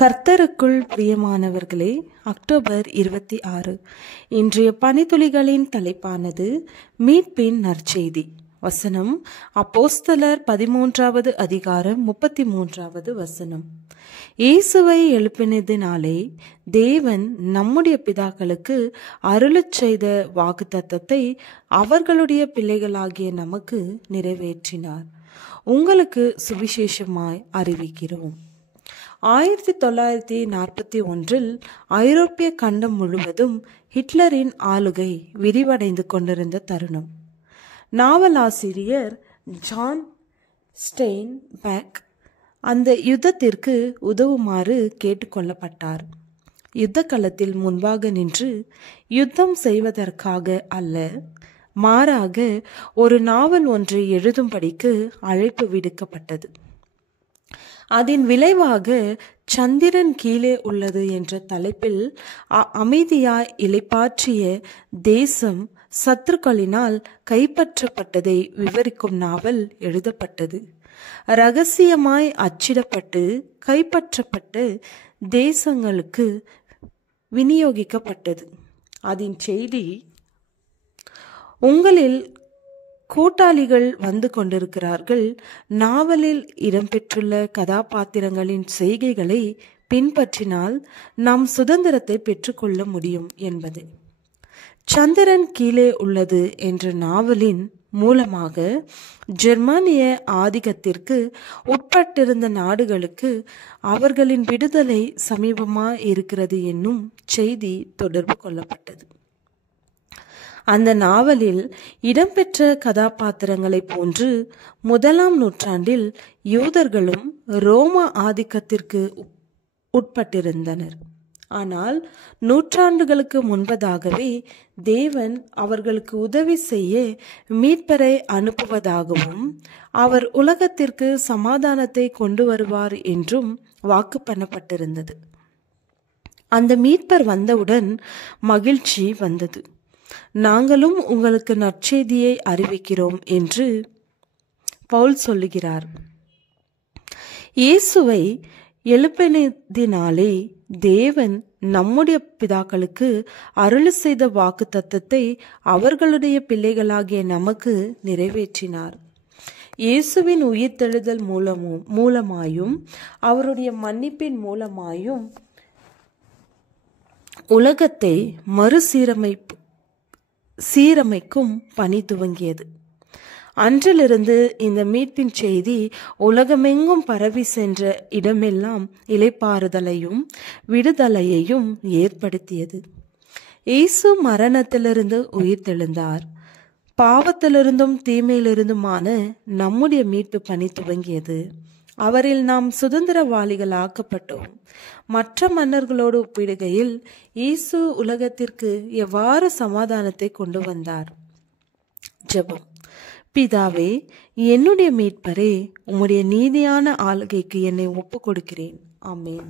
கர்த்தருக்குள் பிரியமானவர்களே, அக்டோபர் 26 இன்றைய பனித்துளிகளின் தலைப்பானது மீட்பின் நற்செய்தி. வசனம் அப்போஸ்தலர் 13வது அதிகாரம் 33வது வசனம். இயேசுவை எழுப்பினதினாலே தேவன் நம்முடைய பிதாக்களுக்கு அருளச் செய்த வாக்குத்தத்தத்தை அவர்களுடைய பிள்ளைகளாகிய நமக்கு நிறைவேற்றினார். உங்களுக்கு சுவிசேஷமாய் அறிவிக்கிறோம். 1941 ஐரோப்பிய கண்டம் முழுவதும் ஹிட்லரின் ஆளுகை விரிவடைந்து கொண்டிருந்த தருணம். நாவலாசிரியர் ஜான் ஸ்டெயின்பேக் அந்த யுத்தத்திற்கு உதவுமாறு கேட்டுக்கொள்ளப்பட்டார். யுத்த களத்தில் முன்பாக நின்று யுத்தம் செய்வதற்காக அல்ல, மாறாக ஒரு நாவல் ஒன்றை எழுதும்படிக்கு அழைப்பு விடுக்கப்பட்டது. அதன் விளைவாக சந்திரன் கீழே உள்ளது என்ற தலைப்பில் அமைதியாய் இளைப்பாற்றிய தேசம் சத்துருக்களினால் கைப்பற்றப்பட்டதை விவரிக்கும் நாவல் எழுதப்பட்டது. இரகசியமாய் அச்சிடப்பட்டு கைப்பற்றப்பட்ட தேசங்களுக்கு விநியோகிக்கப்பட்டது. அதன் செய்தி, உங்களில் கூட்டாளிகள் வந்து கொண்டிருக்கிறார்கள். நாவலில் இடம்பெற்றுள்ள கதாபாத்திரங்களின் செய்கைகளை பின்பற்றினால் நாம் சுதந்திரத்தை பெற்றுக்கொள்ள முடியும் என்பது. சந்திரன் கீழே உள்ளது என்ற நாவலின் மூலமாக ஜெர்மானிய ஆதிக்கத்திற்கு உட்பட்டிருந்த நாடுகளுக்கு அவர்களின் விடுதலை சமீபமாக இருக்கிறது என்னும் செய்தி தொடர்பு கொள்ளப்பட்டது. அந்த நாவலில் இடம்பெற்ற கதாபாத்திரங்களை போன்று 1ஆம் நூற்றாண்டில் யூதர்களும் ரோம ஆதிக்கத்திற்கு உட்பட்டிருந்தனர். ஆனால் நூற்றாண்டுகளுக்கு முன்பதாகவே தேவன் அவர்களுக்கு உதவி செய்ய மீட்பரை அனுப்புவதாகவும் அவர் உலகத்திற்கு சமாதானத்தை கொண்டு வருவார் என்றும் வாக்கு பண்ணப்பட்டிருந்தது. அந்த மீட்பர் வந்தவுடன் மகிழ்ச்சி வந்தது. நாங்களும் உங்களுக்கு நற்செய்தியை அறிவிக்கிறோம் என்று பவுல் சொல்லுகிறார். இயேசுவை எழுப்பினதினாலே தேவன் நம்முடைய பிதாக்களுக்கு அருள் செய்த வாக்கு தத்தத்தை அவர்களுடைய பிள்ளைகளாகிய நமக்கு நிறைவேற்றினார். இயேசுவின் உயிர்த்தெழுதல் மூலமாயும் அவருடைய மன்னிப்பின் மூலமாயும் உலகத்தை சீரமைக்கும் பணி துவங்கியது. அன்றிலிருந்து இந்த மீட்பின் செய்தி உலகமெங்கும் பரவி சென்ற இடமெல்லாம் இளைப்பாறுதலையும் விடுதலையையும் ஏற்படுத்தியது. இயேசு மரணத்திலிருந்து உயிர்த்தெழுந்தார். பாவத்திலிருந்தும் தீமையிலிருந்துமான நம்முடைய மீட்பு பணி துவங்கியது. அவரில் நாம் சுதந்திரவாளிகள் ஆக்கப்பட்டோம். மற்ற மன்னர்களோடு ஒப்பிடுகையில் இயேசு உலகத்திற்கு எவ்வாறு சமாதானத்தை கொண்டு வந்தார்? ஜெபம். பிதாவே, என்னுடைய மீட்பரே, உம்முடைய நீதியான ஆளுகைக்கு என்னை ஒப்பு கொடுக்கிறேன். ஆமென்.